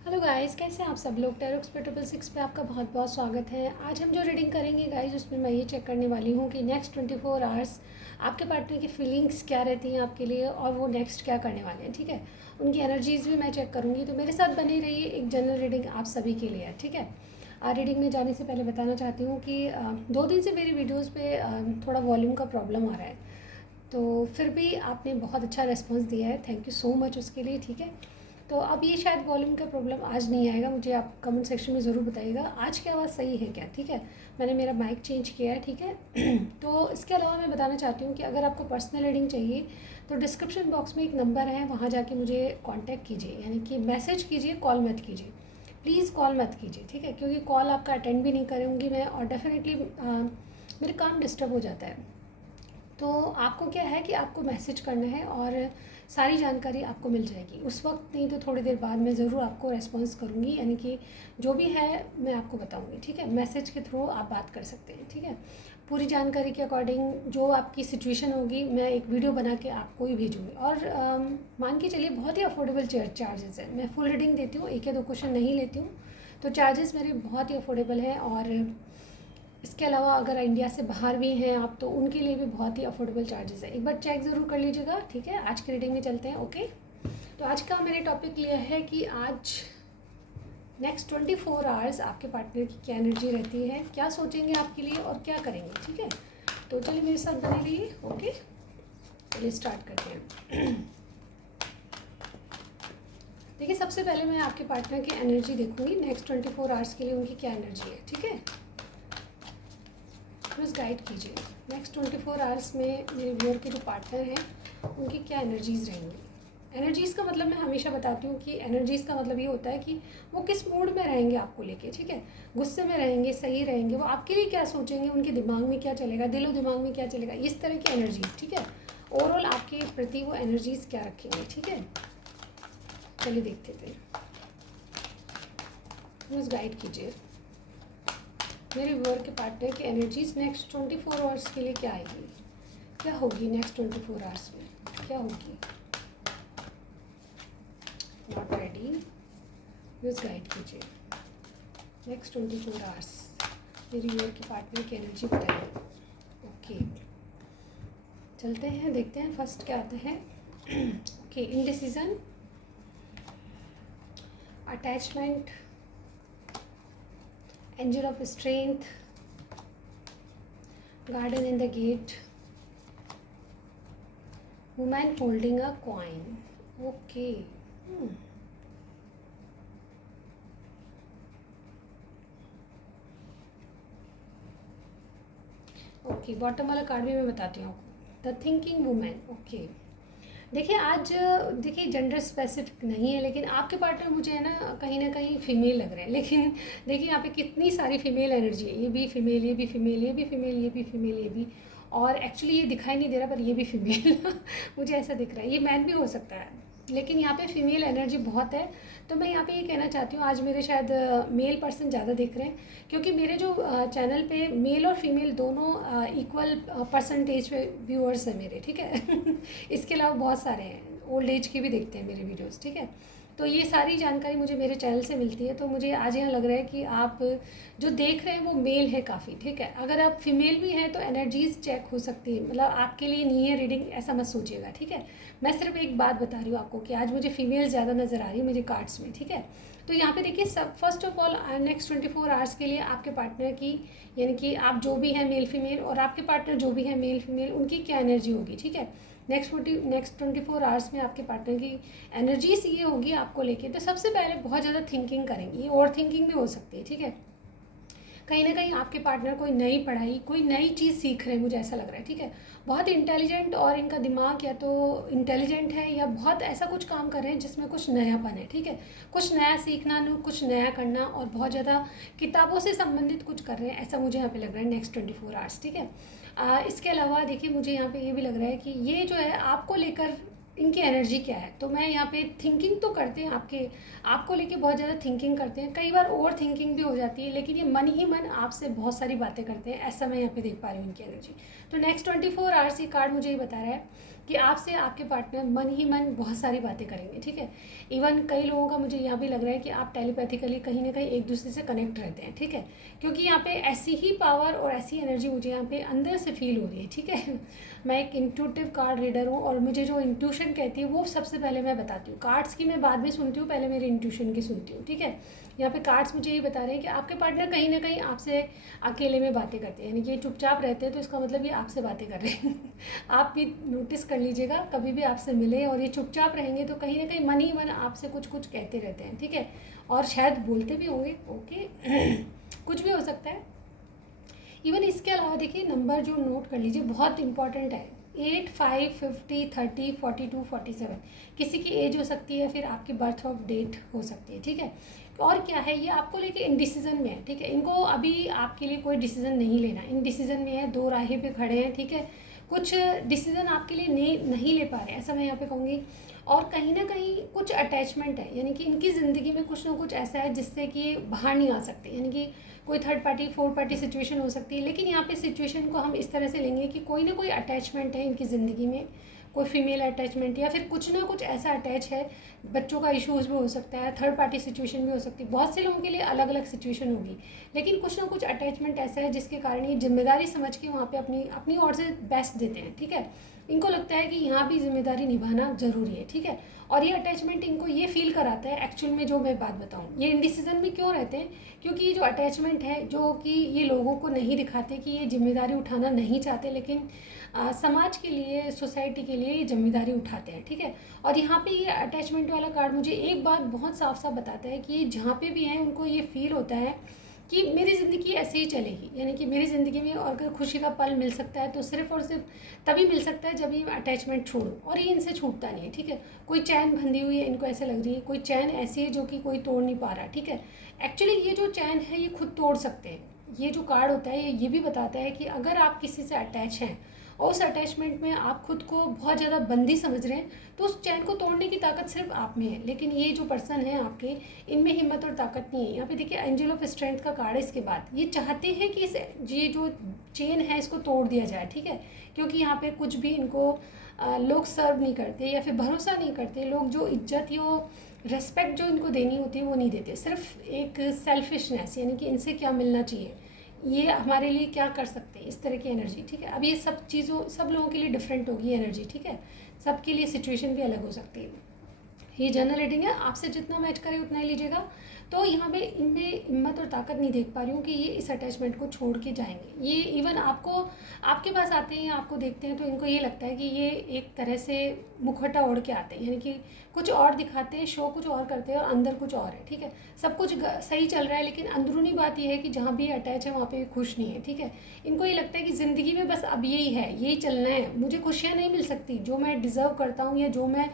Hello guys, कैसे हैं आप सब लोग। टैरो एक्सपर्ट 6 पे आपका बहुत बहुत स्वागत है। आज हम जो रीडिंग करेंगे गाइस, उसमें मैं ये चेक करने वाली हूँ कि नेक्स्ट 24 आवर्स आपके पार्टनर की फीलिंग्स क्या रहती हैं आपके लिए और वो नेक्स्ट क्या करने वाले हैं। ठीक है, उनकी एनर्जीज़ भी मैं चेक करूँगी, तो मेरे साथ बनी रहिए। एक जनरल रीडिंग आप सभी के लिए है। ठीक है, रीडिंग में जाने से पहले बताना चाहती हूँ कि 2 दिन से मेरी वीडियोज़ पे थोड़ा वॉल्यूम का प्रॉब्लम आ रहा है, तो फिर भी आपने बहुत अच्छा रिस्पॉन्स दिया है, थैंक यू सो मच उसके लिए। ठीक है, तो अब ये शायद वॉल्यूम का प्रॉब्लम आज नहीं आएगा, मुझे आप कमेंट सेक्शन में ज़रूर बताइएगा आज की आवाज़ सही है क्या। ठीक है, मैंने मेरा माइक चेंज किया है। ठीक है तो इसके अलावा मैं बताना चाहती हूँ कि अगर आपको पर्सनल रीडिंग चाहिए तो डिस्क्रिप्शन बॉक्स में एक नंबर है, वहाँ जाके मुझे कांटेक्ट कीजिए, यानी कि मैसेज कीजिए, कॉल मत कीजिए। प्लीज़ कॉल मत कीजिए, ठीक है, क्योंकि कॉल आपका अटेंड भी नहीं करूँगी मैं, और डेफिनेटली मेरे काम डिस्टर्ब हो जाता है। तो आपको क्या है कि आपको मैसेज करना है और सारी जानकारी आपको मिल जाएगी उस वक्त, नहीं तो थोड़ी देर बाद मैं ज़रूर आपको रेस्पॉन्स करूँगी, यानी कि जो भी है मैं आपको बताऊँगी। ठीक है, मैसेज के थ्रू आप बात कर सकते हैं। ठीक है, पूरी जानकारी के अकॉर्डिंग जो आपकी सिचुएशन होगी मैं एक वीडियो बना के आपको ही भेजूँगी। और मान के चलिए बहुत ही अफोर्डेबल चार्जेस है, मैं फुल रीडिंग देती हूँ, एक या दो क्वेश्चन नहीं लेती हूँ, तो चार्जेस मेरे बहुत ही अफोर्डेबल हैं। और इसके अलावा अगर इंडिया से बाहर भी हैं आप, तो उनके लिए भी बहुत ही अफोर्डेबल चार्जेस है, एक बार चेक ज़रूर कर लीजिएगा। ठीक है, आज की रीडिंग में चलते हैं। ओके, तो आज का मैंने टॉपिक लिया है कि आज नेक्स्ट 24 आवर्स आपके पार्टनर की क्या एनर्जी रहती है, क्या सोचेंगे आपके लिए और क्या करेंगे। ठीक है, तो चलिए मेरे साथ बने रहिए। ओके, चलिए स्टार्ट करते हैं। देखिए, सबसे पहले मैं आपके पार्टनर की एनर्जी देखूंगी नेक्स्ट 24 आवर्स के लिए, उनकी क्या एनर्जी है। ठीक है, बस गाइड कीजिए नेक्स्ट 24 आवर्स में मेरे व्यूअर के जो पार्टनर हैं उनकी क्या एनर्जीज़ रहेंगी। एनर्जीज़ का मतलब मैं हमेशा बताती हूँ कि एनर्जीज़ का मतलब ये होता है कि वो किस मूड में रहेंगे आपको लेके। ठीक है, गुस्से में रहेंगे, सही रहेंगे, वो आपके लिए क्या सोचेंगे, उनके दिमाग में क्या चलेगा, दिलो दिमाग में क्या चलेगा, इस तरह की एनर्जीज़। ठीक है, ओवरऑल आपके प्रति वो एनर्जीज़ क्या रखेंगे। ठीक है, चलिए देखते थे, बस गाइड कीजिए मेरे व्यूअर के पार्टनर की एनर्जीज नेक्स्ट 24 आवर्स के लिए क्या आएगी, क्या होगी नेक्स्ट 24 आवर्स में, क्या होगी। नॉट रेडी, बस गाइड कीजिए नेक्स्ट 24 आवर्स मेरे व्यूअर के पार्टनर की एनर्जी बताइए। ओके, चलते हैं, देखते हैं फर्स्ट क्या आता है। Okay, indecision, attachment, angel of strength, garden in the gate, women holding a coin. Okay, okay, bottom वाला कार्ड भी मैं बताती हूँ आपको, द थिंकिंग वुमेन। ओके, देखिए आज, देखिए जेंडर स्पेसिफिक नहीं है, लेकिन आपके पार्टनर मुझे है ना कहीं फीमेल लग रहे हैं। लेकिन देखिए यहाँ पे कितनी सारी फीमेल एनर्जी है, ये भी फीमेल, ये भी फीमेल, ये भी फीमेल, ये भी फीमेल, ये भी, और एक्चुअली ये दिखाई नहीं दे रहा पर ये भी फीमेल मुझे ऐसा दिख रहा है, ये मैन भी हो सकता है, लेकिन यहाँ पे फीमेल एनर्जी बहुत है। तो मैं यहाँ पे ये कहना चाहती हूँ, आज मेरे शायद मेल पर्सन ज़्यादा दिख रहे हैं, क्योंकि मेरे जो चैनल पे मेल और फीमेल दोनों इक्वल परसेंटेज पे व्यूअर्स हैं मेरे। ठीक है इसके अलावा बहुत सारे हैं, ओल्ड एज के भी देखते हैं मेरे वीडियोस। ठीक है, तो ये सारी जानकारी मुझे मेरे चैनल से मिलती है, तो मुझे आज यहाँ लग रहा है कि आप जो देख रहे हैं वो मेल है काफ़ी। ठीक है, अगर आप फीमेल भी हैं तो एनर्जीज चेक हो सकती है, मतलब आपके लिए नहीं है रीडिंग, ऐसा मत सोचिएगा। ठीक है, मैं सिर्फ एक बात बता रही हूँ आपको कि आज मुझे फीमेल ज़्यादा नज़र आ रही है मेरे कार्ड्स में। ठीक है, तो यहाँ पे देखिए, सब first of all next 24 hours के लिए आपके पार्टनर की, यानी कि आप जो भी हैं मेल फीमेल, और आपके पार्टनर जो भी है मेल फीमेल, उनकी क्या एनर्जी होगी। ठीक है, नेक्स्ट 24 आवर्स में आपके पार्टनर की एनर्जीज ये होगी आपको लेके, तो सबसे पहले बहुत ज़्यादा थिंकिंग करेंगी, और थिंकिंग भी हो सकती है। ठीक है, कहीं ना कहीं आपके पार्टनर कोई नई पढ़ाई, कोई नई चीज़ सीख रहे हैं, मुझे ऐसा लग रहा है। ठीक है, बहुत इंटेलिजेंट, और इनका दिमाग या तो इंटेलिजेंट है या बहुत ऐसा कुछ काम कर रहे हैं जिसमें कुछ नयापन है। ठीक है, कुछ नया सीखना, कुछ नया करना, और बहुत ज़्यादा किताबों से संबंधित कुछ कर रहे हैं, ऐसा मुझे यहाँ पे लग रहा है नेक्स्ट 24 आवर्स। ठीक है, इसके अलावा देखिए मुझे यहाँ पे ये भी लग रहा है कि ये जो है आपको लेकर इनकी एनर्जी क्या है, तो मैं यहाँ पे थिंकिंग तो करते हैं, आपको लेके बहुत ज़्यादा थिंकिंग करते हैं, कई बार ओवर थिंकिंग भी हो जाती है, लेकिन ये मन ही मन आपसे बहुत सारी बातें करते हैं, ऐसा मैं यहाँ पे देख पा रही हूँ इनकी एनर्जी। तो नेक्स्ट 24 आवर्स ये कार्ड मुझे ये बता रहा है कि आपसे आपके पार्टनर मन ही मन बहुत सारी बातें करेंगे, ठीक है। इवन कई लोगों का मुझे यहाँ भी लग रहा है कि आप टेलीपैथिकली कहीं ना कहीं एक दूसरे से कनेक्ट रहते हैं, ठीक है, क्योंकि यहाँ पे ऐसी ही पावर और ऐसी एनर्जी मुझे यहाँ पे अंदर से फील हो रही है, ठीक है। मैं एक इंट्यूटिव कार्ड रीडर हूँ और मुझे जो इंट्यूशन कहती है वो सबसे पहले मैं बताती हूँ। कार्ड्स की मैं बाद में सुनती हूँ, पहले मेरे इंट्यूशन की सुनती हूँ, ठीक है। यहाँ पे कार्ड्स मुझे ये बता रहे हैं कि आपके पार्टनर कहीं ना कहीं आपसे अकेले में बातें करते हैं, यानी कि चुपचाप रहते हैं, तो इसका मतलब ये आपसे बातें कर रहे हैं। आप भी नोटिस कर लीजिएगा, कभी भी आपसे मिले और ये चुपचाप रहेंगे तो कहीं ना कहीं मन ही मन आपसे कुछ कुछ कहते रहते हैं, ठीक है, और शायद बोलते भी होंगे, ओके। कुछ भी हो सकता है। इवन इसके अलावा देखिए नंबर जो नोट कर लीजिए बहुत इंपॉर्टेंट है, 8, 5, 50, 30, 42, 47। किसी की एज हो सकती है, फिर आपकी बर्थ ऑफ डेट हो सकती है, ठीक है। और क्या है, ये आपको लेके इनडिसीजन में है, ठीक है। इनको अभी आपके लिए कोई डिसीजन नहीं लेना, इनडिसीजन में है, दो राहे पे खड़े हैं, ठीक है। कुछ डिसीजन आपके लिए नहीं ले पा रहे, ऐसा मैं यहाँ पे कहूँगी। और कहीं ना कहीं कुछ अटैचमेंट है, यानी कि इनकी ज़िंदगी में कुछ ना कुछ ऐसा है जिससे कि ये बाहर नहीं आ सकते, यानी कि कोई third party fourth party situation हो सकती है। लेकिन यहाँ पे सिचुएशन को हम इस तरह से लेंगे कि कोई ना कोई अटैचमेंट है इनकी ज़िंदगी में, कोई फीमेल अटैचमेंट या फिर कुछ ना कुछ ऐसा अटैच है। बच्चों का इश्यूज़ भी हो सकता है, थर्ड पार्टी सिचुएशन भी हो सकती है, बहुत से लोगों के लिए अलग अलग सिचुएशन होगी, लेकिन कुछ ना कुछ अटैचमेंट ऐसा है जिसके कारण ये जिम्मेदारी समझ के वहाँ पे अपनी अपनी ओर से बेस्ट देते हैं, ठीक है। इनको लगता है कि यहाँ भी जिम्मेदारी निभाना ज़रूरी है, ठीक है। और ये अटैचमेंट इनको ये फील कराता है एक्चुअल में, जो मैं बात बताऊँ, ये इंडिसीजन में क्यों रहते हैं, क्योंकि ये जो अटैचमेंट है जो कि ये लोगों को नहीं दिखाते कि ये जिम्मेदारी उठाना नहीं चाहते, लेकिन समाज के लिए, सोसाइटी के लिए ये जिम्मेदारी उठाते हैं, ठीक है। और यहाँ पे ये अटैचमेंट वाला कार्ड मुझे एक बात बहुत साफ साफ बताता है कि जहाँ पे भी हैं उनको ये फील होता है कि मेरी ज़िंदगी ऐसे ही चलेगी, यानी कि मेरी ज़िंदगी में और अगर खुशी का पल मिल सकता है तो सिर्फ और सिर्फ तभी मिल सकता है जब ये अटैचमेंट छोड़ो, और ये इनसे छूटता नहीं है, ठीक है। कोई चैन बंधी हुई है, इनको ऐसे लग रही है कोई चैन ऐसी है जो कि कोई तोड़ नहीं पा रहा, ठीक है। एक्चुअली ये जो चैन है ये खुद तोड़ सकते हैं। ये जो कार्ड होता है ये भी बताता है कि अगर आप किसी से अटैच हैं और उस अटैचमेंट में आप खुद को बहुत ज़्यादा बंदी समझ रहे हैं, तो उस चैन को तोड़ने की ताकत सिर्फ आप में है, लेकिन ये जो पर्सन है आपके, इनमें हिम्मत और ताकत नहीं है। यहाँ पे देखिए एंजल ऑफ स्ट्रेंथ का कार्ड है, इसके बाद ये चाहते हैं कि ये जो चेन है इसको तोड़ दिया जाए, ठीक है, क्योंकि यहाँ पे कुछ भी इनको लोग सर्व नहीं करते या फिर भरोसा नहीं करते, लोग जो इज्जत या रेस्पेक्ट जो इनको देनी होती है वो नहीं देते, सिर्फ एक सेल्फिशनेस, यानी कि इनसे क्या मिलना चाहिए, ये हमारे लिए क्या कर सकते हैं, इस तरह की एनर्जी, ठीक है। अब ये सब चीज़ों, सब लोगों के लिए डिफरेंट होगी एनर्जी, ठीक है, सबके लिए सिचुएशन भी अलग हो सकती है। ये जनरल रीडिंग है, आपसे जितना मैच करे उतना ही लीजिएगा। तो यहाँ पे इनमें हिम्मत और ताकत नहीं देख पा रही हूँ कि ये इस अटैचमेंट को छोड़ के जाएंगे। ये इवन आपको, आपके पास आते हैं, आपको देखते हैं तो इनको ये लगता है कि ये एक तरह से मुखौटा ओढ़ के आते हैं, यानी कि कुछ और दिखाते हैं, शो कुछ और करते हैं और अंदर कुछ और है, ठीक है। सब कुछ सही चल रहा है, लेकिन अंदरूनी बात ये है कि जहाँ भी अटैच है वहाँ पे खुश नहीं है, ठीक है। इनको ये लगता है कि ज़िंदगी में बस अब यही है, यही चलना है, मुझे खुशियाँ नहीं मिल सकती, जो मैं डिज़र्व करता हूँ या जो मैं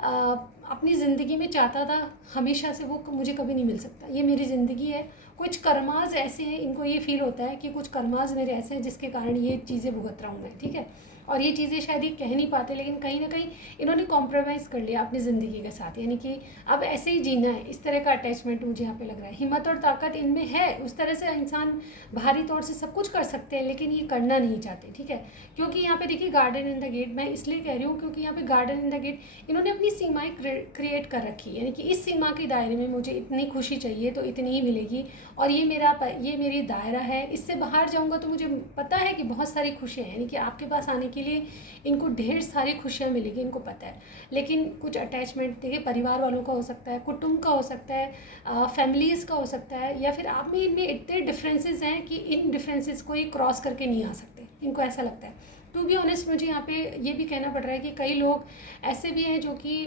अपनी ज़िंदगी में चाहता था हमेशा से, वो मुझे कभी नहीं मिल सकता, ये मेरी ज़िंदगी है। कुछ कर्माज ऐसे हैं, इनको ये फील होता है कि कुछ कर्माज मेरे ऐसे हैं जिसके कारण ये चीज़ें भुगत रहा हूँ मैं, ठीक है। और ये चीज़ें शायद ये कह नहीं पाते, लेकिन कहीं ना कहीं इन्होंने कॉम्प्रोमाइज़ कर लिया अपनी ज़िंदगी के साथ, यानी कि अब ऐसे ही जीना है, इस तरह का अटैचमेंट मुझे यहाँ पे लग रहा है। हिम्मत और ताकत इनमें है, उस तरह से इंसान बाहरी तौर से सब कुछ कर सकते हैं, लेकिन ये करना नहीं चाहते, ठीक है। क्योंकि यहाँ पे देखिए गार्डन इन द गेट, मैं इसलिए कह रही हूँ क्योंकि यहाँ पे गार्डन इन द गेट इन्होंने अपनी सीमाएं क्रिएट कर रखी, यानी कि इस सीमा के दायरे में मुझे इतनी खुशी चाहिए तो इतनी ही मिलेगी, और ये मेरी दायरा है, इससे बाहर जाऊँगा तो मुझे पता है कि बहुत सारी खुशियाँ हैं, यानी कि आपके पास आने के लिए इनको ढेर सारी खुशियाँ मिलेगी, इनको पता है। लेकिन कुछ अटैचमेंट देखिए परिवार वालों का हो सकता है, कुटुंब का हो सकता है, फैमिलीज़ का हो सकता है, या फिर आप में इनमें इतने डिफरेंसेस हैं कि इन डिफरेंसेस को ये क्रॉस करके नहीं आ सकते, इनको ऐसा लगता है। टू बी ऑनेस्ट मुझे यहाँ पे ये भी कहना पड़ रहा है कि कई लोग ऐसे भी हैं जो कि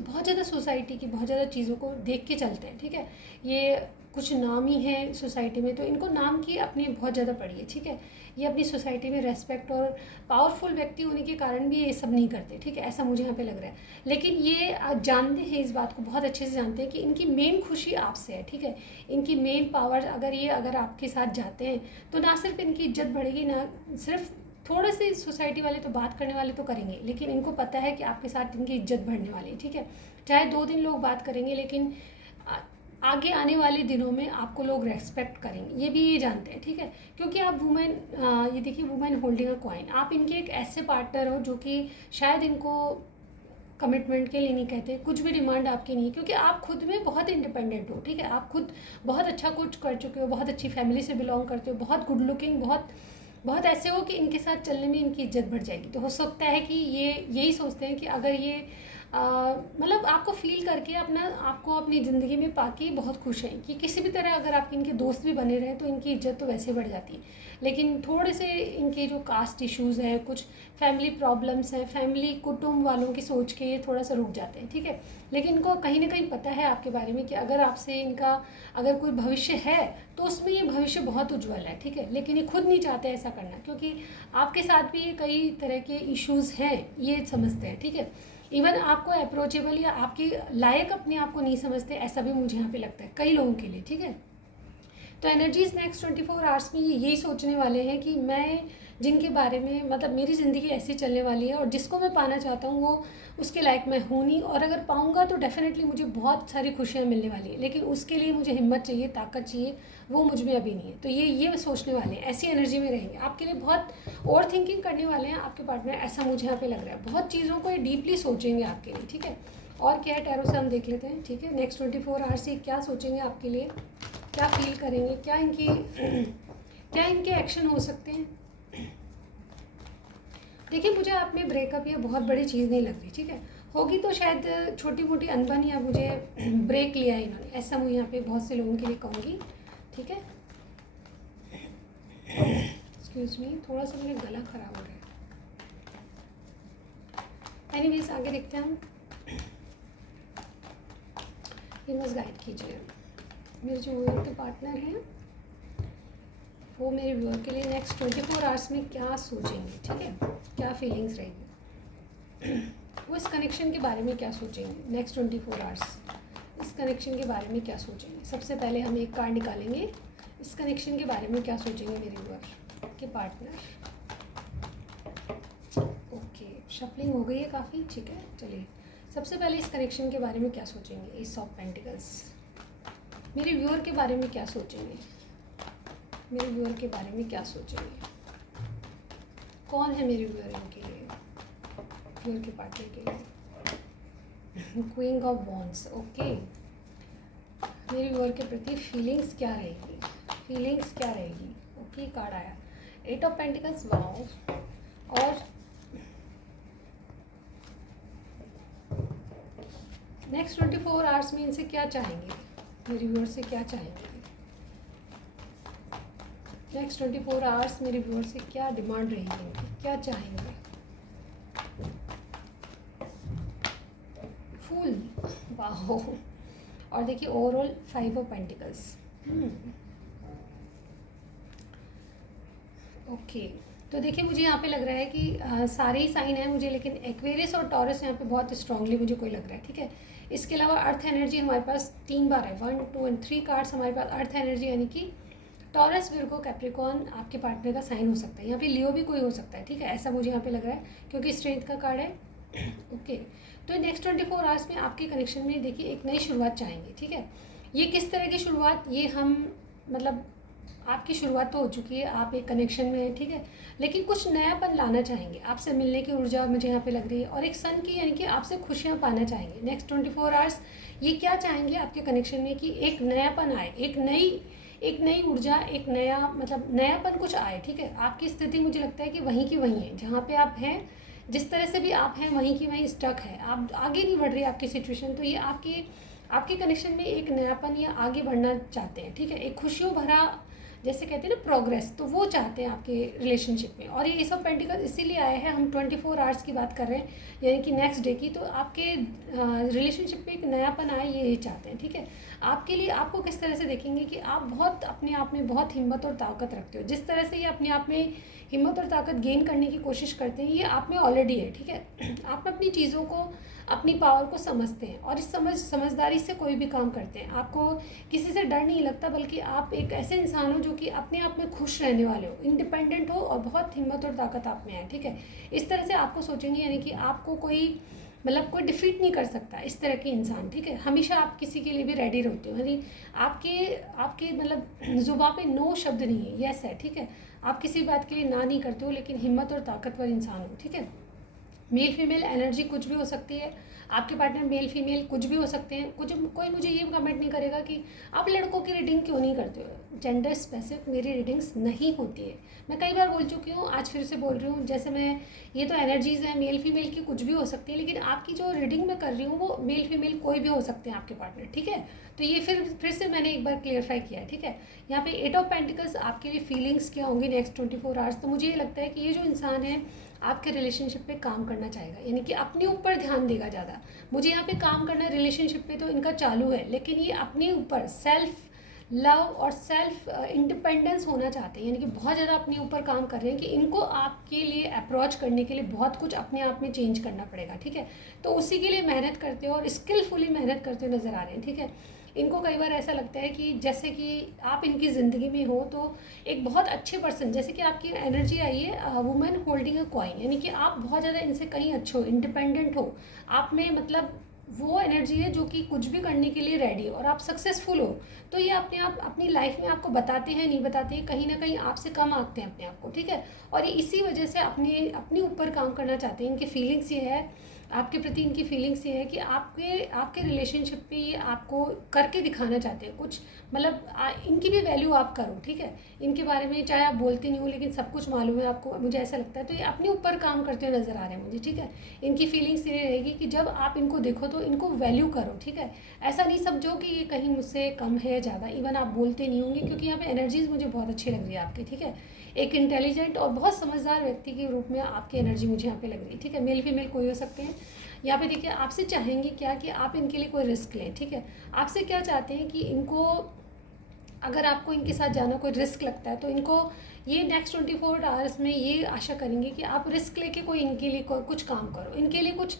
बहुत ज़्यादा सोसाइटी की बहुत ज़्यादा चीज़ों को देख के चलते हैं, ठीक है। ये कुछ नाम ही है सोसाइटी में, तो इनको नाम की अपनी बहुत ज़्यादा पड़ी है, ठीक है। ये अपनी सोसाइटी में रेस्पेक्ट और पावरफुल व्यक्ति होने के कारण भी ये सब नहीं करते, ठीक है, ऐसा मुझे यहाँ पे लग रहा है। लेकिन ये जानते हैं, इस बात को बहुत अच्छे से जानते हैं कि इनकी मेन खुशी आपसे है, ठीक है। इनकी मेन पावर, अगर आपके साथ जाते हैं तो ना सिर्फ इनकी इज्जत बढ़ेगी, ना सिर्फ थोड़े से सोसाइटी वाले तो बात करने वाले तो करेंगे, लेकिन इनको पता है कि आपके साथ इनकी इज्जत बढ़ने वाली है, ठीक है। चाहे 2 दिन लोग बात करेंगे, लेकिन आगे आने वाले दिनों में आपको लोग रेस्पेक्ट करेंगे, ये भी ये जानते हैं, ठीक है। क्योंकि आप वुमेन, ये देखिए वुमेन होल्डिंग अ कॉइन, आप इनके एक ऐसे पार्टनर हो जो कि शायद इनको कमिटमेंट के लिए नहीं कहते, कुछ भी डिमांड आपकी नहीं, क्योंकि आप खुद में बहुत इंडिपेंडेंट हो, ठीक है। आप खुद बहुत अच्छा कुछ कर चुके हो, बहुत अच्छी फैमिली से बिलोंग करते हो, बहुत गुड लुकिंग, बहुत बहुत ऐसे हो कि इनके साथ चलने में इनकी इज्जत बढ़ जाएगी। तो हो सकता है कि ये यही सोचते हैं कि अगर ये मतलब आपको फील करके अपना आपको अपनी ज़िंदगी में पाके बहुत खुश हैं कि किसी भी तरह अगर आपके इनके दोस्त भी बने रहे तो इनकी इज्जत तो वैसे बढ़ जाती है। लेकिन थोड़े से इनके जो कास्ट इश्यूज़ हैं, कुछ फैमिली प्रॉब्लम्स हैं, फैमिली कुटुंब वालों की सोच के ये थोड़ा सा रुक जाते हैं, ठीक है। लेकिन इनको कहीं ना कहीं पता है आपके बारे में कि अगर आपसे इनका अगर कोई भविष्य है तो उसमें ये भविष्य बहुत उज्जवल है, ठीक है। लेकिन ये खुद नहीं चाहते ऐसा करना, क्योंकि आपके साथ भी ये कई तरह के इश्यूज़ हैं, ये समझते हैं, ठीक है। इवन आपको अप्रोचेबल या आपके लायक अपने आप को नहीं समझते, ऐसा भी मुझे यहाँ पे लगता है कई लोगों के लिए, ठीक है। तो एनर्जीज नेक्स्ट 24 आवर्स में ये यही सोचने वाले हैं कि मैं जिनके बारे में मतलब मेरी ज़िंदगी ऐसी चलने वाली है और जिसको मैं पाना चाहता हूँ वो उसके लायक मैं हूँ नहीं, और अगर पाऊँगा तो डेफिनेटली मुझे बहुत सारी खुशियाँ मिलने वाली है, लेकिन उसके लिए मुझे हिम्मत चाहिए, ताकत चाहिए, वो मुझ में अभी नहीं है। तो ये सोचने वाले हैं, ऐसी एनर्जी में रहेंगे, आपके लिए बहुत ओवर थिंकिंग करने वाले हैं आपके पार्टनर, ऐसा मुझे यहाँ पे लग रहा है। बहुत चीज़ों को ये डीपली सोचेंगे आपके लिए, ठीक है। और क्या है टैरो से हम देख लेते हैं, ठीक है। नेक्स्ट 24 आवर्स ये क्या सोचेंगे आपके लिए, क्या फील करेंगे, क्या इनके एक्शन हो सकते हैं। देखिए मुझे आप में ब्रेकअप ये बहुत बड़ी चीज़ नहीं लग रही, ठीक है। होगी तो शायद छोटी मोटी अनबन या मुझे ब्रेक लिया है इन्होंने, ऐसा मैं यहाँ पे बहुत से लोगों के लिए कहूँगी, ठीक है। एक्सक्यूज मी, थोड़ा सा मेरा गला खराब हो रहा है। एनीवेज आगे देखते हैं हम। ये मस्त गाइड कीजिए मेरे जो व्यूअर के पार्टनर हैं, वो मेरे व्यूअर के लिए नेक्स्ट 24 आवर्स में क्या सोचेंगे, ठीक है। क्या फीलिंग्स रहेगी, वो इस कनेक्शन के बारे में क्या सोचेंगे नेक्स्ट 24 आवर्स, इस कनेक्शन के बारे में क्या सोचेंगे। सबसे पहले हम एक कार्ड निकालेंगे, इस कनेक्शन के बारे में क्या सोचेंगे मेरे व्यूअर के पार्टनर। ओके, शफलिंग हो गई है काफ़ी, ठीक है। चलिए सबसे पहले इस कनेक्शन के बारे में क्या सोचेंगे, एस ऑफ पेंटिकल्स। मेरे व्यूअर के बारे में क्या सोचेंगे, मेरे व्यूअर के बारे में क्या सोचेंगे, कौन है मेरे व्यूअर इनके लिए, व्यूअर के पार्टनर के लिए। Queen of wands, okay. मेरे व्यूअर के प्रति फीलिंग्स क्या रहेगी, फीलिंग्स क्या रहेगी, ओके। कार्ड आया 8 ऑफ पेंटिकल्स, वाओ। और नेक्स्ट 24 आवर्स में इनसे क्या चाहेंगे, मेरे व्यूअर से क्या चाहेंगे नेक्स्ट 24 आवर्स, मेरे व्यूअर से क्या डिमांड रहेगी इनकी, क्या चाहेंगे। फूल, वाह। और देखिए ओवरऑल 5 ऑफ पेंटिकल्स, ओके। तो देखिए मुझे यहाँ पे लग रहा है कि सारे ही साइन हैं मुझे, लेकिन एक्वेरियस और टॉरस यहाँ पे बहुत स्ट्रांगली मुझे कोई लग रहा है, ठीक है। इसके अलावा अर्थ एनर्जी हमारे पास 3 बार है, 1 2 एंड 3 कार्ड्स हमारे पास अर्थ एनर्जी, यानी कि टॉरस, विर्गो, कैप्रिकॉर्न आपके पार्टनर का साइन हो सकता है। यहाँ पे लियो भी कोई हो सकता है, ठीक है, ऐसा मुझे यहाँ पे लग रहा है क्योंकि स्ट्रेंथ का कार्ड है, ओके। तो नेक्स्ट 24 आवर्स में आपके कनेक्शन में देखिए एक नई शुरुआत चाहेंगे, ठीक है। ये किस तरह की शुरुआत, ये हम मतलब आपकी शुरुआत तो हो चुकी है, आप एक कनेक्शन में हैं, ठीक है। लेकिन कुछ नयापन लाना चाहेंगे, आपसे मिलने की ऊर्जा मुझे यहाँ पे लग रही है, और एक सन की, यानी कि आपसे खुशियाँ पाना चाहेंगे नेक्स्ट 24 आवर्स। ये क्या चाहेंगे आपके कनेक्शन में कि एक नयापन आए, एक नई ऊर्जा, एक नया मतलब नयापन कुछ आए, ठीक है। आपकी स्थिति मुझे लगता है कि वहीं की वहीं है, जहाँ पे आप हैं, जिस तरह से भी आप हैं वहीं की वहीं स्टक है, आप आगे नहीं बढ़ रही आपकी सिचुएशन। तो ये आपके कनेक्शन में एक नयापन या आगे बढ़ना चाहते हैं, ठीक है। एक खुशियों भरा, जैसे कहते हैं ना प्रोग्रेस, तो वो चाहते हैं आपके रिलेशनशिप में। और ये सब पेंटिकल इसीलिए आए हैं, हम 24 आवर्स की बात कर रहे हैं, यानी कि नेक्स्ट डे की। तो आपके रिलेशनशिप में एक नयापन आए, ये चाहते हैं, ठीक है। आपके लिए आपको किस तरह से देखेंगे कि आप बहुत अपने आप में बहुत हिम्मत और ताकत रखते हो, जिस तरह से ये अपने आप में हिम्मत और ताकत गेन करने की कोशिश करते हैं, ये आप में ऑलरेडी है, ठीक है। आप अपनी चीज़ों को, अपनी पावर को समझते हैं, और इस समझदारी से कोई भी काम करते हैं। आपको किसी से डर नहीं लगता, बल्कि आप एक ऐसे इंसान हो जो कि अपने आप में खुश रहने वाले हो, इंडिपेंडेंट हो, और बहुत हिम्मत और ताकत आप में है, ठीक है। इस तरह से आपको सोचेंगे, यानी कि आपको कोई मतलब कोई डिफीट नहीं कर सकता इस तरह के इंसान, ठीक है। हमेशा आप किसी के लिए भी रेडी रहते हो, यानी आपके आपके मतलब जुबान पे नो शब्द नहीं है, यस है, ठीक है। आप किसी बात के लिए ना नहीं करते हो, लेकिन हिम्मत और ताकतवर इंसान हो, ठीक है। मेल फीमेल एनर्जी कुछ भी हो सकती है, आपके पार्टनर मेल फीमेल कुछ भी हो सकते हैं। कुछ कोई मुझे ये कमेंट नहीं करेगा कि आप लड़कों की रीडिंग क्यों नहीं करते हो। जेंडर स्पेसिफिक मेरी रीडिंग्स नहीं होती है, मैं कई बार बोल चुकी हूँ, आज फिर से बोल रही हूँ। जैसे मैं, ये तो एनर्जीज़ हैं, मेल फीमेल की कुछ भी हो सकती है, लेकिन आपकी जो रीडिंग मैं कर रही हूँ वो मेल फीमेल कोई भी हो सकते हैं आपके पार्टनर, ठीक है। तो ये फिर से मैंने एक बार क्लियरफाई किया है, ठीक है। यहाँ पे 8 ऑफ पेंटिकल्स आपके लिए फीलिंग्स क्या होंगी नेक्स्ट 24 आवर्स। तो मुझे ये लगता है कि ये जो इंसान है आपके रिलेशनशिप पे काम करना चाहेगा, यानी कि अपने ऊपर ध्यान देगा ज़्यादा। मुझे यहाँ पे काम करना है रिलेशनशिप पे तो इनका चालू है, लेकिन ये अपने ऊपर सेल्फ लव और सेल्फ इंडिपेंडेंस होना चाहते हैं, यानी कि बहुत ज़्यादा अपने ऊपर काम कर रहे हैं कि इनको आपके लिए अप्रोच करने के लिए बहुत कुछ अपने आप में चेंज करना पड़ेगा, ठीक है। तो उसी के लिए मेहनत करते हो और स्किलफुली मेहनत करते हुए नज़र आ रहे हैं, ठीक है। इनको कई बार ऐसा लगता है कि जैसे कि आप इनकी ज़िंदगी में हो तो एक बहुत अच्छे पर्सन, जैसे कि आपकी एनर्जी आई है वुमेन होल्डिंग अ कॉइन, यानी कि आप बहुत ज़्यादा इनसे कहीं अच्छे हो, इंडिपेंडेंट हो, आप में मतलब वो एनर्जी है जो कि कुछ भी करने के लिए रेडी हो और आप सक्सेसफुल हो। तो ये अपने आप अपनी लाइफ में आपको बताते हैं, नहीं बताते हैं, कहीं ना कहीं आपसे कम आंकते हैं अपने आप को, ठीक है। और ये इसी वजह से अपने ऊपर काम करना चाहते हैं। इनकी फीलिंग्स ये है आपके प्रति, इनकी फीलिंग्स ये है कि आपके आपके रिलेशनशिप पे ये आपको करके दिखाना चाहते हैं कुछ, मतलब इनकी भी वैल्यू आप करो, ठीक है। इनके बारे में चाहे आप बोलते नहीं हो लेकिन सब कुछ मालूम है आपको, मुझे ऐसा लगता है। तो ये अपने ऊपर काम करते हुए नज़र आ रहे हैं मुझे, ठीक है। इनकी फीलिंग्स ये रहेगी कि जब आप इनको देखो तो इनको वैल्यू करो, ठीक है। ऐसा नहीं समझो कि ये कहीं मुझसे कम है ज़्यादा, इवन आप बोलते नहीं होंगे, क्योंकि यहाँ पे एनर्जीज मुझे बहुत अच्छी लग रही है आपकी, ठीक है। एक इंटेलिजेंट और बहुत समझदार व्यक्ति के रूप में आपकी एनर्जी मुझे यहाँ पे लग रही है, ठीक है। मेल फीमेल कोई हो सकते हैं। यहाँ पे देखिए आपसे चाहेंगे क्या कि आप इनके लिए कोई रिस्क लें, ठीक है। आपसे क्या चाहते हैं कि इनको, अगर आपको इनके साथ जाना कोई रिस्क लगता है तो इनको ये नेक्स्ट 24 आवर्स में ये आशा करेंगे कि आप रिस्क लेके कोई इनके लिए कुछ काम करो, इनके लिए कुछ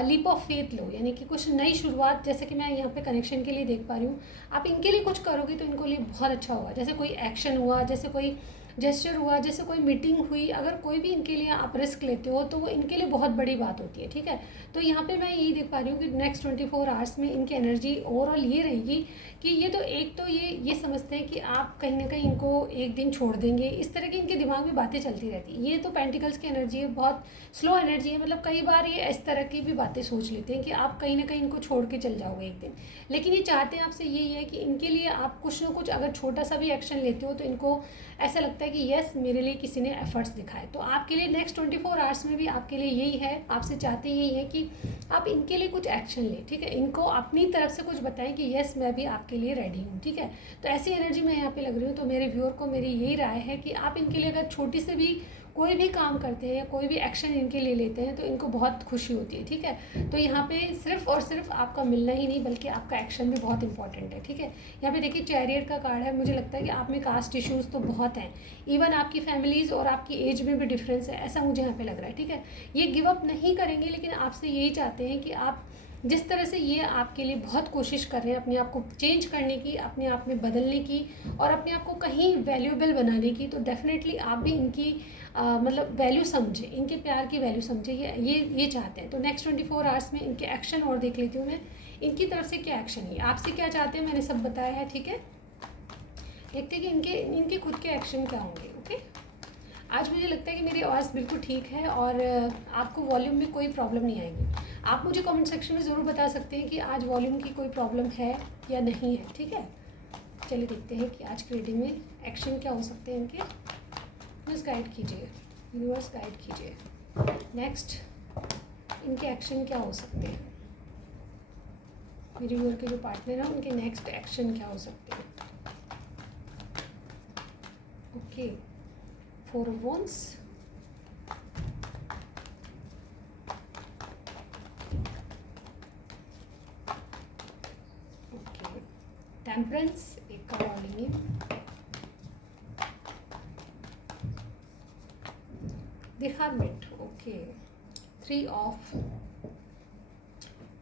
लीप ऑफ फेथ लो, यानी कि कुछ नई शुरुआत। जैसे कि मैं यहाँ पे कनेक्शन के लिए देख पा रही हूँ, आप इनके लिए कुछ करोगे तो इनको लिए बहुत अच्छा होगा। जैसे कोई एक्शन हुआ, जैसे कोई जेस्चर हुआ, जैसे कोई मीटिंग हुई, अगर कोई भी इनके लिए आप रिस्क लेते हो तो वो इनके लिए बहुत बड़ी बात होती है, ठीक है। तो यहाँ पे मैं यही देख पा रही हूँ कि नेक्स्ट 24 आवर्स में इनकी एनर्जी ओवरऑल ये रहेगी कि ये तो एक तो ये समझते हैं कि आप कहीं ना कहीं इनको एक दिन छोड़ देंगे, इस तरह की इनके दिमाग में बातें चलती रहती है। ये तो पेंटिकल्स की एनर्जी है, बहुत स्लो एनर्जी है, मतलब कई बार ये इस तरह की भी बातें सोच लेते हैं कि आप कहीं ना कहीं इनको छोड़ के चल जाओगे एक दिन। लेकिन ये चाहते हैं आपसे यही है कि इनके लिए आप कुछ ना कुछ अगर छोटा सा भी एक्शन लेते हो तो इनको ऐसा लगता है कि यस मेरे लिए किसी ने एफर्ट्स दिखाए। तो आपके लिए नेक्स्ट 24 आवर्स में भी आपके लिए यही है, आपसे चाहते यही है कि आप इनके लिए कुछ एक्शन लें, ठीक है। इनको अपनी तरफ से कुछ बताएं कि यस मैं भी आपके लिए रेडी हूँ, ठीक है। तो ऐसी एनर्जी मैं यहाँ पे लग रही हूँ। तो मेरे व्यूअर को मेरी यही राय है कि आप इनके लिए अगर छोटी से भी कोई भी काम करते हैं या कोई भी एक्शन इनके लिए लेते हैं तो इनको बहुत खुशी होती है, ठीक है। तो यहाँ पे सिर्फ और सिर्फ आपका मिलना ही नहीं बल्कि आपका एक्शन भी बहुत इंपॉर्टेंट है, ठीक है। यहाँ पे देखिए चैरियट का कार्ड है, मुझे लगता है कि आप में कास्ट इश्यूज़ तो बहुत हैं, इवन आपकी फैमिलीज़ और आपकी एज में भी डिफरेंस है, ऐसा मुझे यहाँ पे लग रहा है, ठीक है। ये गिव अप नहीं करेंगे, लेकिन आपसे यही चाहते हैं कि आप जिस तरह से ये आपके लिए बहुत कोशिश कर रहे हैं अपने आप को चेंज करने की, अपने आप में बदलने की और अपने आप को कहीं वैल्यूएबल बनाने की, तो डेफिनेटली आप भी इनकी मतलब वैल्यू समझे, इनके प्यार की वैल्यू समझे, ये चाहते हैं। तो नेक्स्ट 24 आवर्स में इनके एक्शन और देख लेती हूँ मैं, इनकी तरफ से क्या एक्शन है, आपसे क्या चाहते हैं, मैंने सब बताया है, ठीक है। देखते हैं कि इनके खुद के एक्शन क्या होंगे, ओके। आज मुझे लगता है कि मेरी आवाज़ बिल्कुल ठीक है और आपको वॉल्यूम में कोई प्रॉब्लम नहीं आएगी। आप मुझे कमेंट सेक्शन में ज़रूर बता सकते हैं कि आज वॉल्यूम की कोई प्रॉब्लम है या नहीं है, ठीक है। चलिए देखते हैं कि आज की रीडिंग में एक्शन क्या हो सकते हैं इनके। यूनिवर्स गाइड कीजिए, यूनिवर्स गाइड कीजिए। नेक्स्ट इनके एक्शन क्या हो सकते हैं, मेरे व्यूअर के जो पार्टनर हैं उनके नेक्स्ट एक्शन क्या हो सकते हैं। Okay, 4 of Wands, okay, temperance एक कार्ड और लेंगे, the hermit, okay, 3 of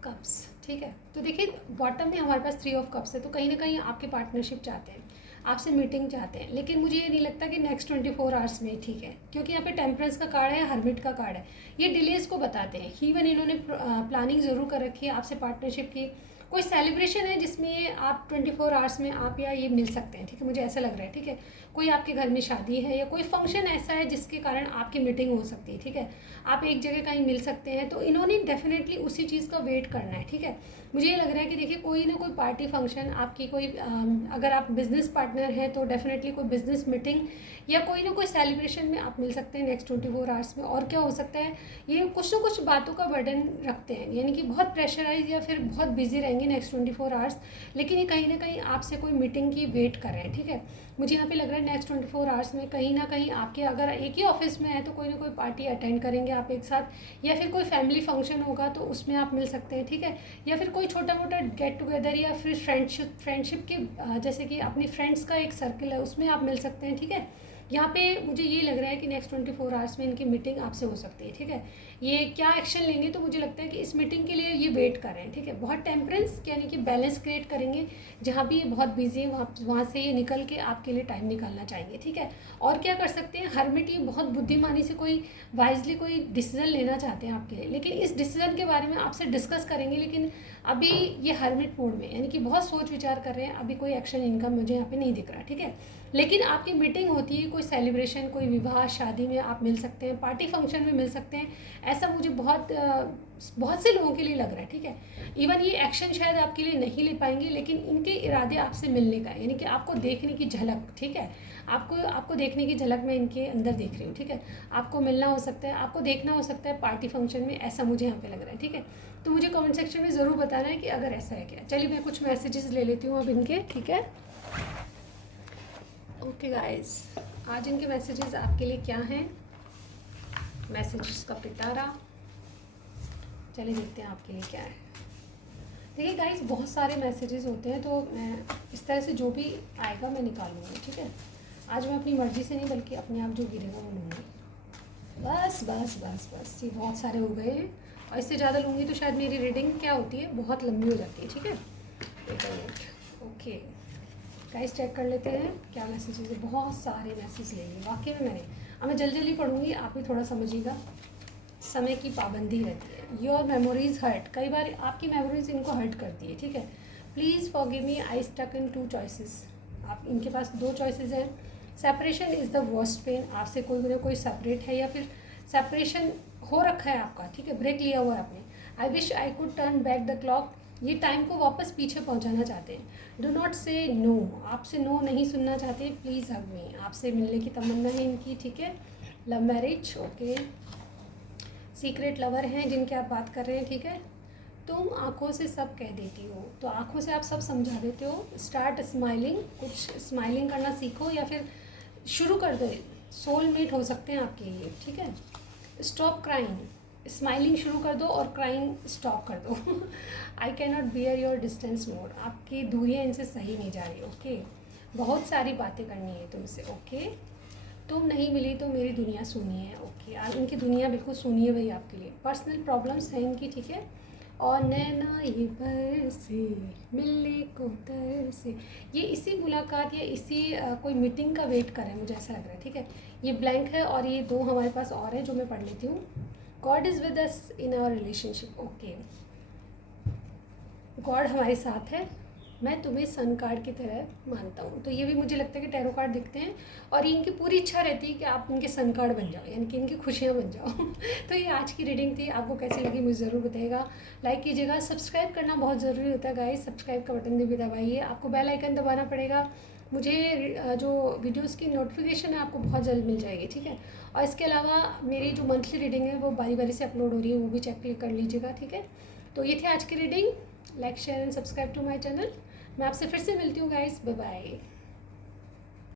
cups, ठीक है। तो देखिए बॉटम में हमारे पास 3 of कप्स है, तो कहीं ना कहीं आपके पार्टनरशिप चाहते हैं, आपसे मीटिंग चाहते हैं, लेकिन मुझे ये नहीं लगता कि नेक्स्ट 24 आवर्स में ठीक है, क्योंकि यहाँ पे टेम्परेंस का कार्ड है, हर्मिट का कार्ड है, ये डिलेज को बताते हैं। इवन इन्होंने प्लानिंग ज़रूर कर रखी है आपसे पार्टनरशिप की, कोई सेलिब्रेशन है जिसमें आप 24 आवर्स में आप या ये मिल सकते हैं, ठीक है, मुझे ऐसा लग रहा है, ठीक है। कोई आपके घर में शादी है या कोई फंक्शन ऐसा है जिसके कारण आपकी मीटिंग हो सकती है, ठीक है, आप एक जगह कहीं मिल सकते हैं, तो इन्होंने डेफिनेटली उसी चीज़ का वेट करना है, ठीक है। मुझे ये लग रहा है कि देखिए कोई ना कोई पार्टी फंक्शन आपकी कोई अगर आप बिजनेस पार्टनर हैं तो डेफिनेटली कोई बिजनेस मीटिंग या कोई ना कोई सेलिब्रेशन में आप मिल सकते हैं नेक्स्ट 24 आवर्स में। और क्या हो सकता है, ये कुछ ना कुछ बातों का बर्डन रखते हैं, यानी कि बहुत प्रेशराइज या फिर बहुत बिजी रहेंगे नेक्स्ट 24 आवर्स, लेकिन ये कहीं ना कहीं आपसे कोई मीटिंग की वेट कर रहे हैं, ठीक है। मुझे यहाँ पे लग रहा है नेक्स्ट 24 आवर्स में कहीं ना कहीं आपके, अगर एक ही ऑफिस में है तो कोई ना कोई पार्टी अटेंड करेंगे आप एक साथ, या फिर कोई फैमिली फंक्शन होगा तो उसमें आप मिल सकते हैं, ठीक है, या फिर कोई छोटा मोटा गेट टुगेदर या फिर फ्रेंडशिप के जैसे कि अपनी फ्रेंड्स का एक सर्कल है उसमें आप मिल सकते हैं, ठीक है। यहाँ पे मुझे ये लग रहा है कि नेक्स्ट 24 आवर्स में इनकी मीटिंग आपसे हो सकती है, ठीक है। ये क्या एक्शन लेंगे तो मुझे लगता है कि इस मीटिंग के लिए ये वेट कर रहे हैं, ठीक है। बहुत टेम्परेंस यानी कि बैलेंस क्रिएट करेंगे, जहाँ भी ये बहुत बिजी है वहाँ से ये निकल के आपके लिए टाइम निकालना चाहेंगे, ठीक है। और क्या कर सकते हैं, हर्मिट ये बहुत बुद्धिमानी से कोई वाइजली कोई डिसीजन लेना चाहते हैं आपके लिए, लेकिन इस डिसीजन के बारे में आपसे डिस्कस करेंगे, लेकिन अभी ये हर्मिट मोड में यानी कि बहुत सोच विचार कर रहे हैं, अभी कोई एक्शन इनका मुझे यहाँ पे नहीं दिख रहा, ठीक है। लेकिन आपकी मीटिंग होती है, कोई सेलिब्रेशन, कोई विवाह शादी में आप मिल सकते हैं, पार्टी फंक्शन में मिल सकते हैं, ऐसा मुझे बहुत से लोगों के लिए लग रहा है, ठीक है। इवन ये एक्शन शायद आपके लिए नहीं ले पाएंगे, लेकिन इनके इरादे आपसे मिलने का है, यानी कि आपको देखने की झलक, ठीक है, आपको देखने की झलक मैं इनके अंदर देख रही हूँ, ठीक है। आपको मिलना हो सकता है, आपको देखना हो सकता है पार्टी फंक्शन में, ऐसा मुझे यहाँ पे लग रहा है, ठीक है। तो मुझे कमेंट सेक्शन में ज़रूर बताना है कि अगर ऐसा है क्या। चलिए मैं कुछ मैसेजेस ले लेती हूँ अब इनके, ठीक है। ओके गाइस, आज इनके मैसेजेस आपके लिए क्या हैं, मैसेजेस का पिटारा, चलिए देखते हैं आपके लिए क्या है। देखिए गाइस, बहुत सारे मैसेजेस होते हैं, तो मैं इस तरह से जो भी आएगा मैं निकालूंगी, ठीक है। आज मैं अपनी मर्ज़ी से नहीं बल्कि अपने आप जो गिरेगा वो लूँगी। बस बस बस बस, ये बहुत सारे हो गए हैं, और इससे ज़्यादा लूँगी तो शायद मेरी रीडिंग क्या होती है, बहुत लंबी हो जाती है, ठीक है। एक मिनट, ओके गाइस, चेक कर लेते हैं क्या मैसेजेस है। बहुत सारे मैसेज ले लिए वाकई में मैंने, अब मैं जल्दी जल्दी पढ़ूंगी, आप भी थोड़ा समझिएगा, समय की पाबंदी रहती है। योर मेमोरीज हर्ट, कई बार आपकी मेमोरीज इनको हर्ट करती है, ठीक है। Please forgive me, I stuck in 2 choices, आप इनके पास 2 चॉइसेस हैं। Separation is the worst pain, आपसे कोई ना कोई सेपरेट है या फिर सेपरेशन हो रखा है आपका, ठीक है, ब्रेक लिया हुआ है आपने। I wish I could turn back the clock, ये टाइम को वापस पीछे पहुंचाना चाहते हैं। डू नॉट से नो, आपसे नो नहीं सुनना चाहते। प्लीज़ हग मी, आपसे मिलने की तमन्ना है इनकी, ठीक है। Love marriage, okay. Secret lover हैं जिनके आप बात कर रहे हैं, ठीक है। तुम आंखों से सब कह देती हो, तो आंखों से आप सब समझा देते हो। स्टार्ट स्माइलिंग, कुछ स्माइलिंग करना सीखो या फिर शुरू कर दो, सोलमेट हो सकते हैं आपके लिए, ठीक है। स्टॉप क्राइंग, स्माइलिंग शुरू कर दो और क्राइंग स्टॉप कर दो। I can not bear your distance more, आपकी दूरियाँ इनसे सही नहीं जा रही, ओके। बहुत सारी बातें करनी है तुमसे, ओके। तुम नहीं मिली तो मेरी दुनिया सूनी है, ओके। इनकी दुनिया बिल्कुल सूनी है भाई आपके लिए। पर्सनल प्रॉब्लम्स हैं इनकी, ठीक है। और नैना ये पर से मिलने को तर से, ये इसी मुलाकात या इसी कोई मीटिंग का वेट कर रहे हैं, मुझे ऐसा लग रहा है, ठीक है। ये ब्लैंक है और ये 2 हमारे पास और है जो मैं पढ़ लेती हूँ। God is with us in our relationship, okay. God हमारे साथ है, मैं तुम्हें सन कार्ड की तरह मानता हूँ। तो ये भी मुझे लगता है कि टैरो कार्ड दिखते हैं और ये इनकी पूरी इच्छा रहती है कि आप इनके सन कार्ड बन जाओ, यानी कि इनकी खुशियाँ बन जाओ। तो ये आज की रीडिंग थी, आपको कैसी लगी मुझे ज़रूर बताइएगा। लाइक कीजिएगा, सब्सक्राइब करना बहुत ज़रूरी होता है गाइस, सब्सक्राइब का बटन भी दबाइए, आपको बेल आइकन दबाना पड़ेगा। मुझे जो वीडियोस की नोटिफिकेशन है आपको बहुत जल्द मिल जाएगी, ठीक है। और इसके अलावा मेरी जो मंथली रीडिंग है वो बारी बारी से अपलोड हो रही है, वो भी चेक कर लीजिएगा, ठीक है। तो ये थे आज की reading. Like share and subscribe to my channel. मैं आपसे फिर से मिलती हूँ गाइस, बाय बाय।